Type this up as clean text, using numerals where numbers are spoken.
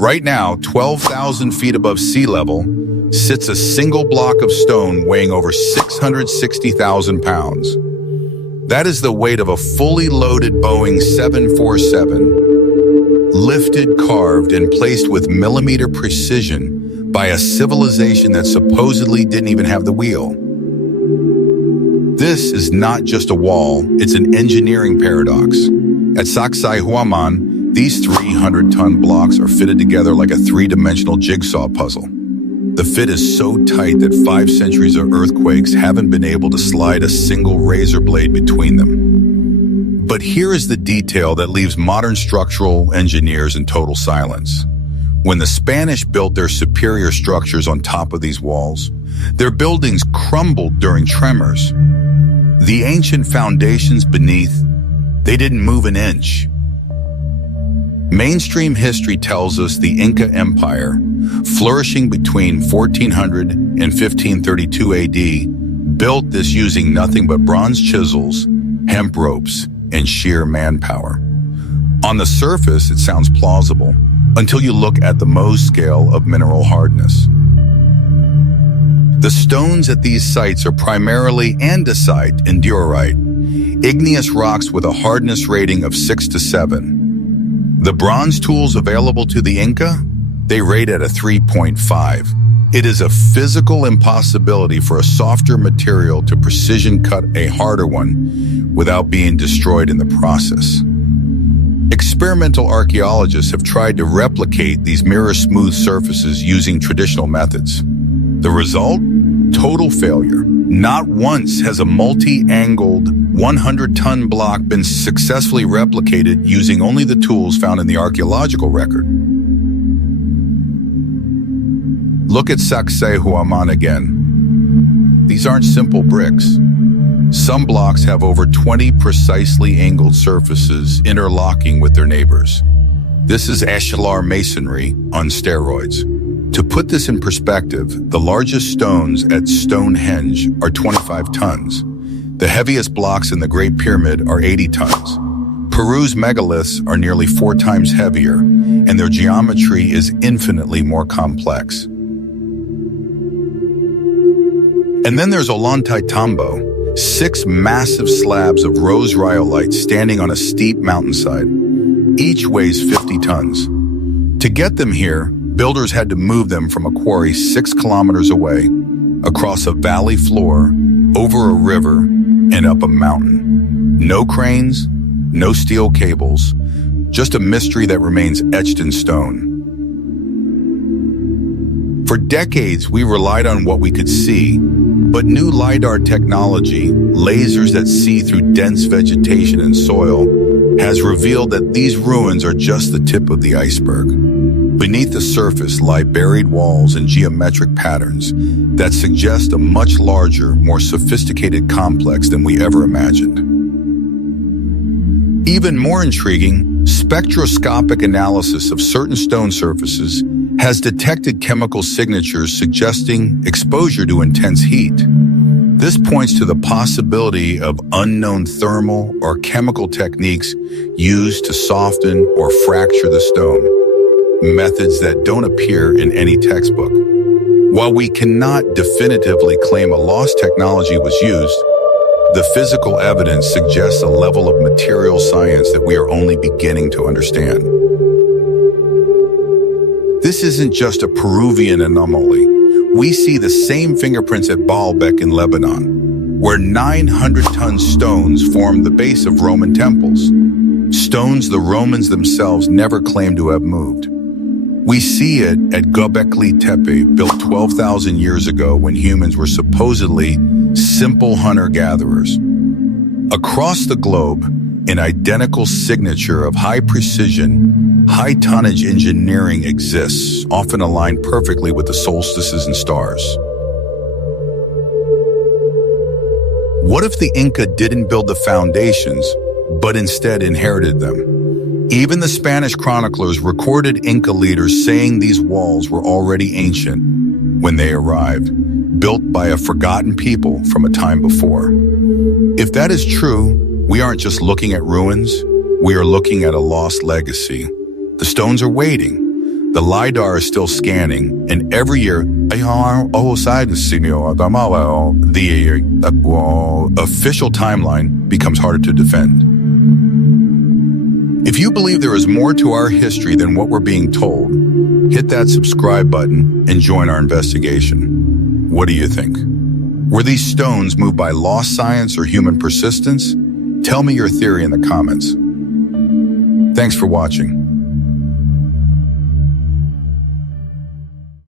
Right now, 12,000 feet above sea level, sits a single block of stone weighing over 660,000 pounds. That is the weight of a fully loaded Boeing 747, lifted, carved, and placed with millimeter precision by a civilization that supposedly didn't even have the wheel. This is not just a wall, it's an engineering paradox. At Sacsayhuamán, these 300-ton blocks are fitted together like a three-dimensional jigsaw puzzle. The fit is so tight that 5 centuries of earthquakes haven't been able to slide a single razor blade between them. But here is the detail that leaves modern structural engineers in total silence. When the Spanish built their superior structures on top of these walls, their buildings crumbled during tremors. The ancient foundations beneath, they didn't move an inch. Mainstream history tells us the Inca Empire, flourishing between 1400 and 1532 AD, built this using nothing but bronze chisels, hemp ropes, and sheer manpower. On the surface, it sounds plausible, until you look at the Mohs scale of mineral hardness. The stones at these sites are primarily andesite and diorite, igneous rocks with a hardness rating of 6 to 7. The bronze tools available to the Inca, they rate at a 3.5. It is a physical impossibility for a softer material to precision cut a harder one without being destroyed in the process. Experimental archaeologists have tried to replicate these mirror-smooth surfaces using traditional methods. The result? Total failure. Not once has a multi-angled 100-ton block been successfully replicated using only the tools found in the archaeological record. Look at Sacsayhuamán again. These aren't simple bricks. Some blocks have over 20 precisely angled surfaces interlocking with their neighbors. This is ashlar masonry on steroids. To put this in perspective, the largest stones at Stonehenge are 25 tons. The heaviest blocks in the Great Pyramid are 80 tons. Peru's megaliths are nearly 4 times heavier, and their geometry is infinitely more complex. And then there's Ollantaytambo, 6 massive slabs of rose rhyolite standing on a steep mountainside. Each weighs 50 tons. To get them here, builders had to move them from a quarry 6 kilometers away, across a valley floor, over a river, and up a mountain. No cranes, no steel cables, just a mystery that remains etched in stone. For decades, we relied on what we could see, but new LiDAR technology, lasers that see through dense vegetation and soil, has revealed that these ruins are just the tip of the iceberg. Beneath the surface lie buried walls and geometric patterns that suggest a much larger, more sophisticated complex than we ever imagined. Even more intriguing, spectroscopic analysis of certain stone surfaces has detected chemical signatures suggesting exposure to intense heat. This points to the possibility of unknown thermal or chemical techniques used to soften or fracture the stone, methods that don't appear in any textbook. While we cannot definitively claim a lost technology was used, the physical evidence suggests a level of material science that we are only beginning to understand. This isn't just a Peruvian anomaly. We see the same fingerprints at Baalbek in Lebanon, where 900-ton stones formed the base of Roman temples, stones the Romans themselves never claimed to have moved. We see it at Göbekli Tepe, built 12,000 years ago when humans were supposedly simple hunter-gatherers. Across the globe, an identical signature of high-precision, high-tonnage engineering exists, often aligned perfectly with the solstices and stars. What if the Inca didn't build the foundations, but instead inherited them? Even the Spanish chroniclers recorded Inca leaders saying these walls were already ancient when they arrived, built by a forgotten people from a time before. If that is true, we aren't just looking at ruins, we are looking at a lost legacy. The stones are waiting, The LiDAR is still scanning, and every year, the official timeline becomes harder to defend. If you believe there is more to our history than what we're being told, hit that subscribe button and join our investigation. What do you think? Were these stones moved by lost science or human persistence? Tell me your theory in the comments. Thanks for watching.